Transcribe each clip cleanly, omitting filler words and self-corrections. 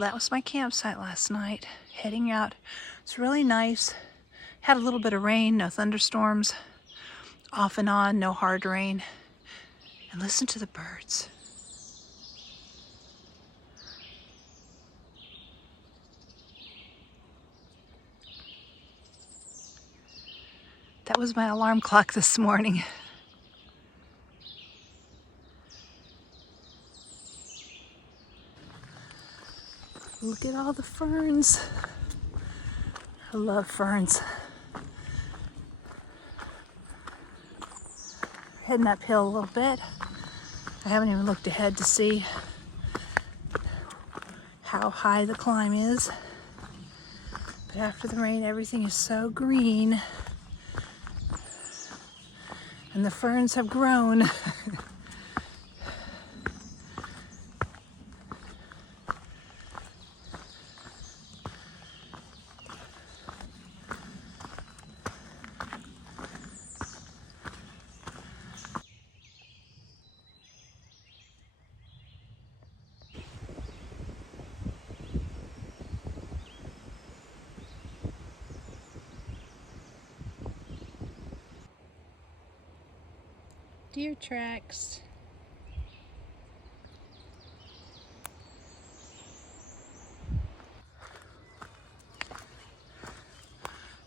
That was my campsite last night. Heading out. It's really nice. Had a little bit of rain, no thunderstorms. Off and on, no hard rain. And listen to the birds. That was my alarm clock this morning. Look at all the ferns. I love ferns. Heading uphill a little bit. I haven't even looked ahead to see how high the climb is. But after the rain, everything is so green. And the ferns have grown. Deer tracks.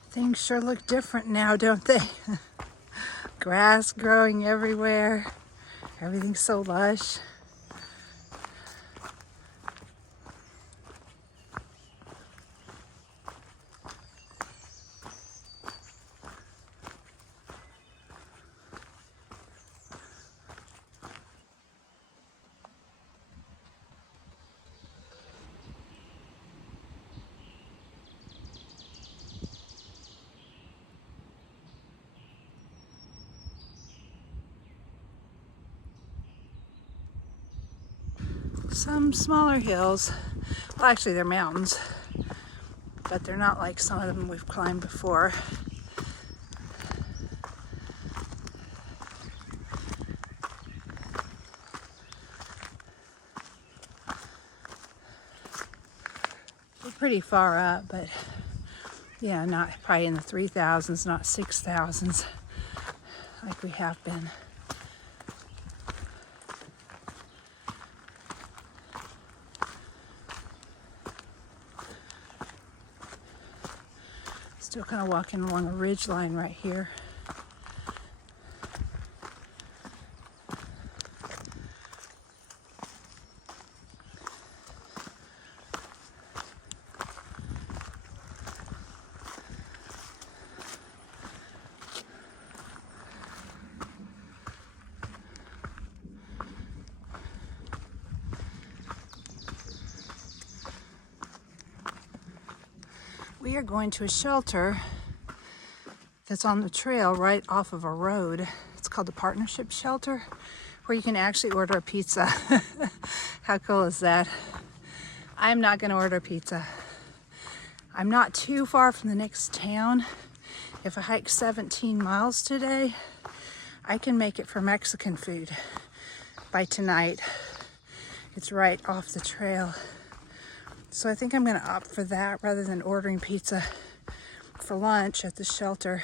Things sure look different now, don't they? Grass growing everywhere. Everything's so lush. Some smaller hills, well actually they're mountains, but they're not like some of them we've climbed before. We're pretty far up, but yeah, not probably in the 3,000s, not 6,000s like we have been. Still kind of walking along a ridge line right here. We are going to a shelter that's on the trail right off of a road. It's called the Partnership Shelter, where you can actually order a pizza. How cool is that? I'm not going to order pizza. I'm not too far from the next town. If I hike 17 miles today, I can make it for Mexican food by tonight. It's right off the trail. So I think I'm going to opt for that rather than ordering pizza for lunch at the shelter.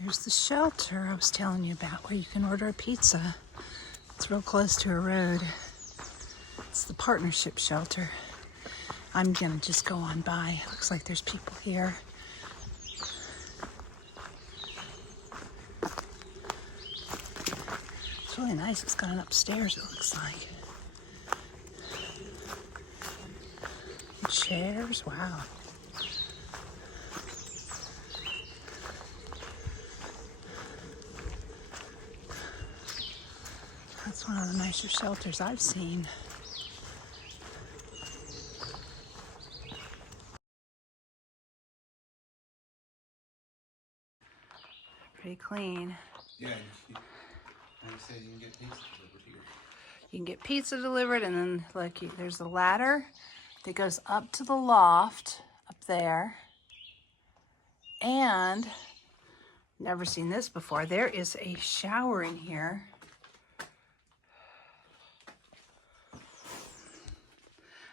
Here's the shelter I was telling you about, where you can order a pizza. It's real close to a road. It's the Partnership Shelter. I'm gonna just go on by. Looks like there's people here. It's really nice. It's got an upstairs, it looks like. Chairs, wow. That's one of the nicer shelters I've seen. Pretty clean. Yeah, and you said you can get pizza delivered here. You can get pizza delivered, and then look, there's a ladder that goes up to the loft up there. And never seen this before. There is a shower in here.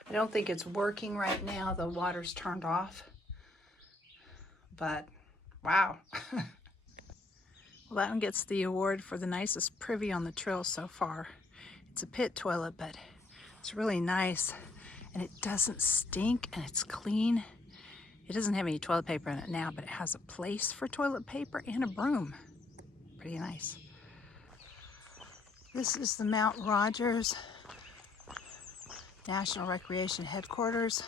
I don't think it's working right now. The water's turned off. But wow. Well, that one gets the award for the nicest privy on the trail so far. It's a pit toilet, but it's really nice. And it doesn't stink, and it's clean. It doesn't have any toilet paper in it now, but it has a place for toilet paper and a broom. Pretty nice. This is the Mount Rogers National Recreation Headquarters.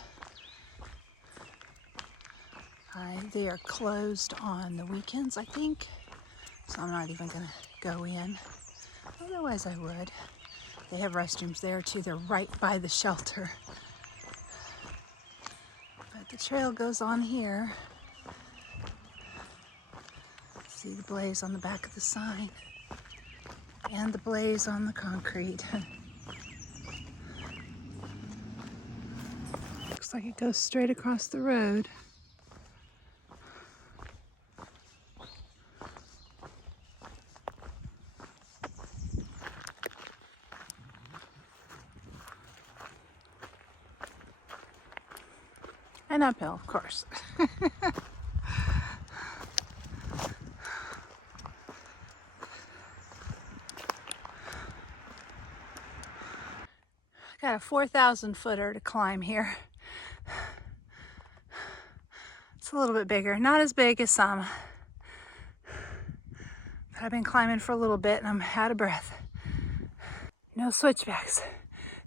They are closed on the weekends, I think. So I'm not even gonna go in. Otherwise I would. They have restrooms there too. They're right by the shelter. But the trail goes on here. See the blaze on the back of the sign. And the blaze on the concrete. Looks like it goes straight across the road. And uphill, of course. Got a 4,000 footer to climb here. It's a little bit bigger, not as big as some. But I've been climbing for a little bit and I'm out of breath. No switchbacks,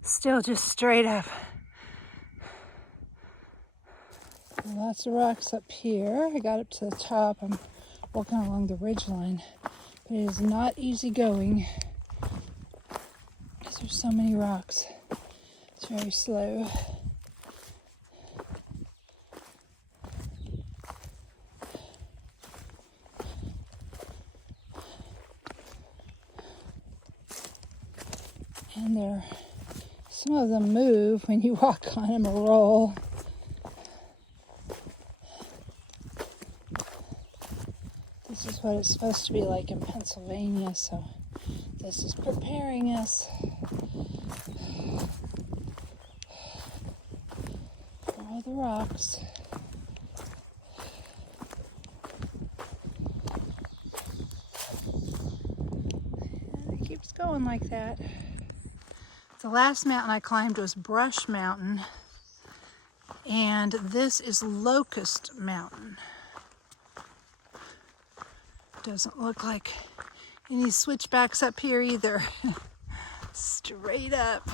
still just straight up. Lots of rocks up here. I got up to the top. I'm walking along the ridge line, but it is not easy going because there's so many rocks. It's very slow. And some of them move when you walk on them or roll. This is what it's supposed to be like in Pennsylvania, so this is preparing us for all the rocks. And it keeps going like that. The last mountain I climbed was Brushy Mountain, and this is Locust Mountain. Doesn't look like any switchbacks up here either. Straight up.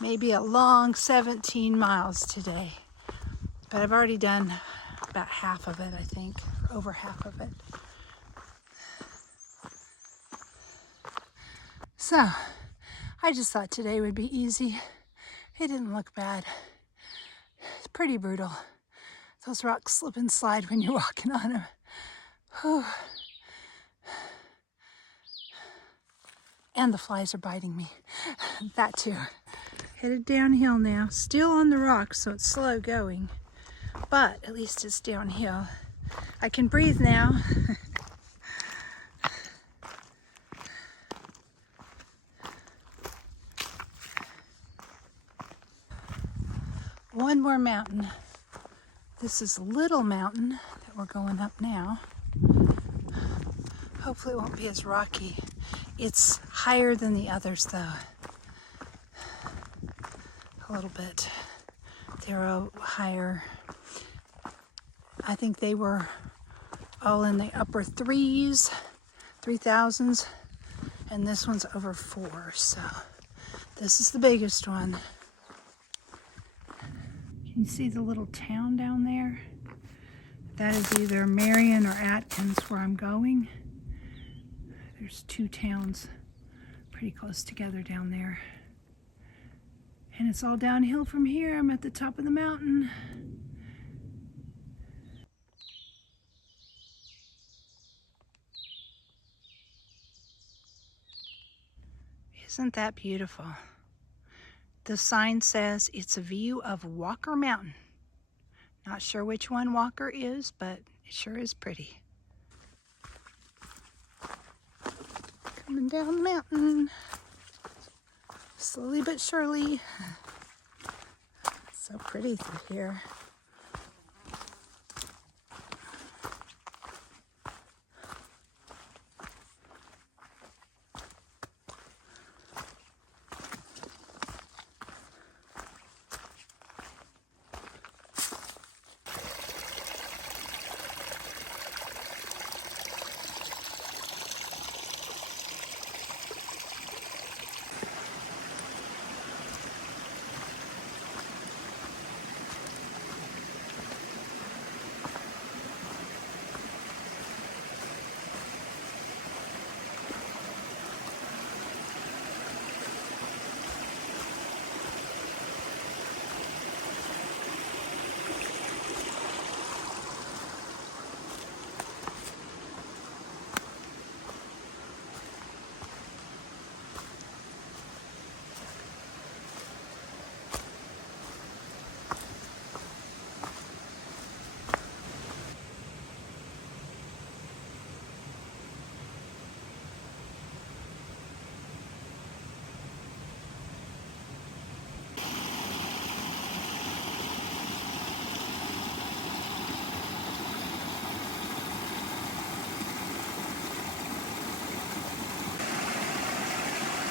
Maybe a long 17 miles today. But I've already done about half of it, I think. Over half of it. So, I just thought today would be easy. It didn't look bad. It's pretty brutal. Those rocks slip and slide when you're walking on them. Whew. And the flies are biting me. That too. Headed downhill now. Still on the rocks, so it's slow going. But at least it's downhill. I can breathe now. One more mountain. This is Little Mountain that we're going up now. Hopefully it won't be as rocky. It's higher than the others though. A little bit. They're higher. I think they were all in the upper 3,000s, and this one's over 4. So this is the biggest one. Can you see the little town down there? That is either Marion or Atkins where I'm going. There's 2 towns pretty close together down there. And it's all downhill from here. I'm at the top of the mountain. Isn't that beautiful? The sign says it's a view of Walker Mountain. Not sure which one Walker is, but it sure is pretty. Coming down the mountain. Slowly but surely. It's so pretty through here.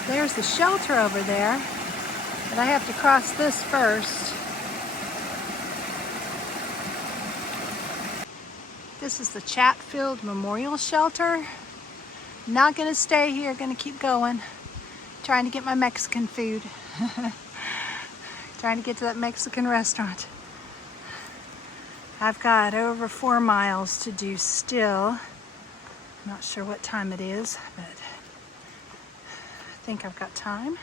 There's the shelter over there, but I have to cross this first. This is the Chatfield Memorial Shelter. Not gonna stay here, gonna keep going. Trying to get my Mexican food. Trying to get to that Mexican restaurant. I've got over 4 miles to do still. Not sure what time it is, but I think I've got time.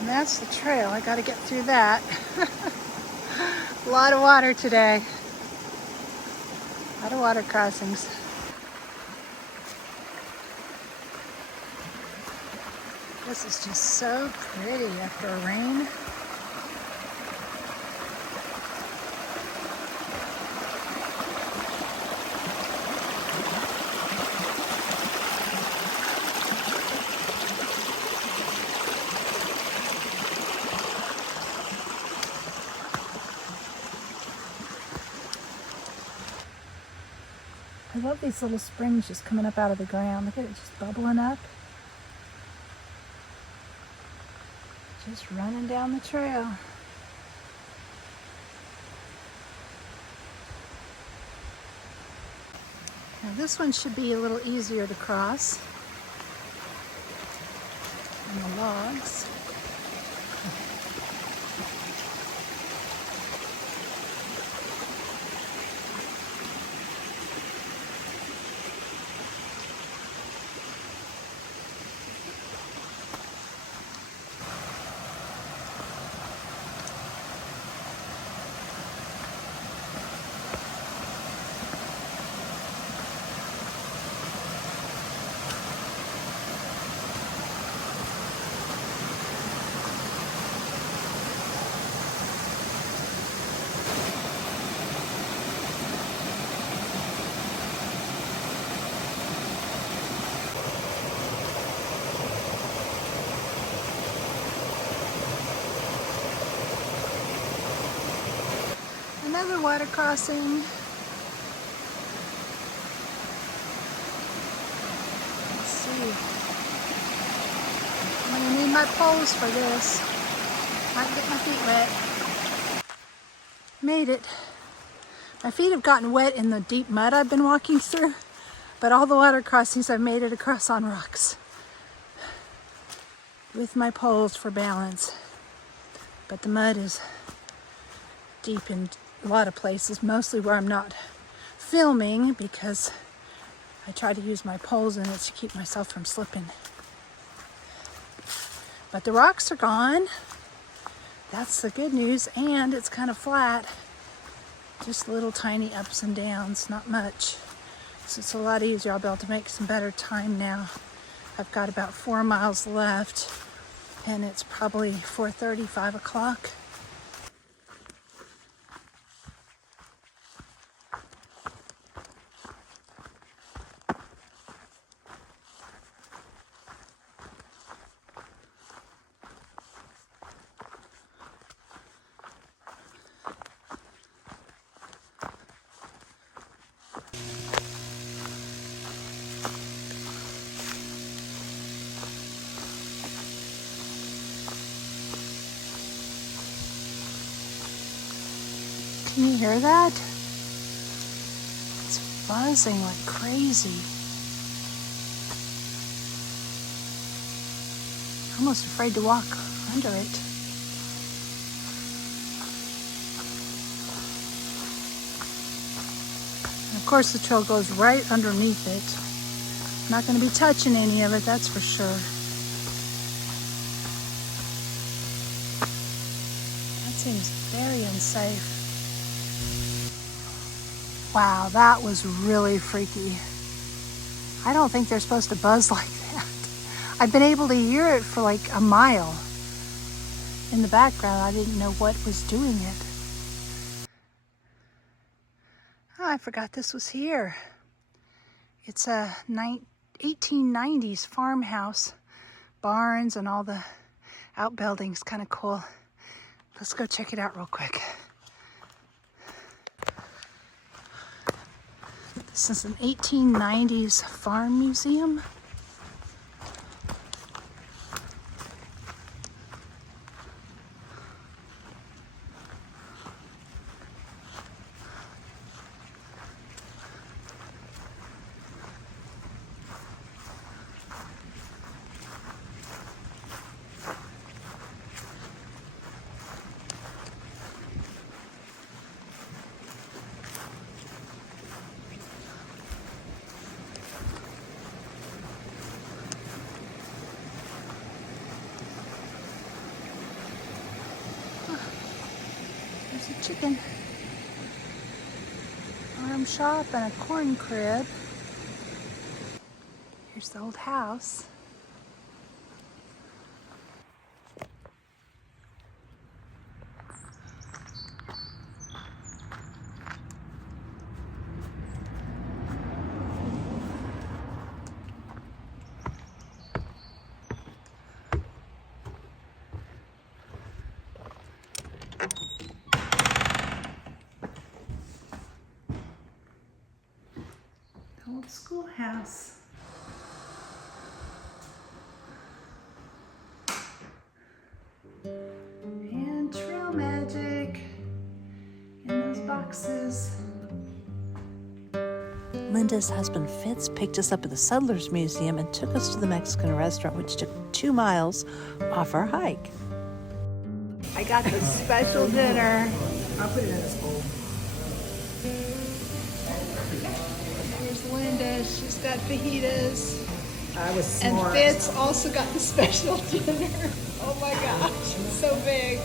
And that's the trail. I got to get through that. A lot of water today. A lot of water crossings. This is just so pretty after a rain. I love these little springs just coming up out of the ground. Look at it just bubbling up. Just running down the trail. Now this one should be a little easier to cross than the logs. Another water crossing. Let's see. I'm gonna need my poles for this. Might get my feet wet. Made it. My feet have gotten wet in the deep mud I've been walking through, but all the water crossings I've made it across on rocks with my poles for balance. But the mud is deep in a lot of places, mostly where I'm not filming because I try to use my poles in it to keep myself from slipping. But the rocks are gone. That's the good news, and it's kind of flat. Just little tiny ups and downs, not much. So it's a lot easier. I'll be able to make some better time now. I've got about 4 miles left, and it's probably 4:30, 5 o'clock. Can you hear that? It's buzzing like crazy. I'm almost afraid to walk under it. And of course the trail goes right underneath it. I'm not going to be touching any of it, that's for sure. That seems very unsafe. Wow, that was really freaky. I don't think they're supposed to buzz like that. I've been able to hear it for like a mile. In the background, I didn't know what was doing it. Oh, I forgot this was here. It's a 1890s farmhouse. Barns and all the outbuildings, kind of cool. Let's go check it out real quick. This is an 1890s farm museum. There's a chicken farm shop and a corn crib. Here's the old house. Old schoolhouse. And trail magic in those boxes. Linda's husband Fitz picked us up at the Settlers Museum and took us to the Mexican restaurant, which took 2 miles off our hike. I got the special dinner. I'll put it in this bowl. Here's Linda. She's got fajitas. I was And smart. Fitz also got the special dinner. Oh my gosh, it's so big.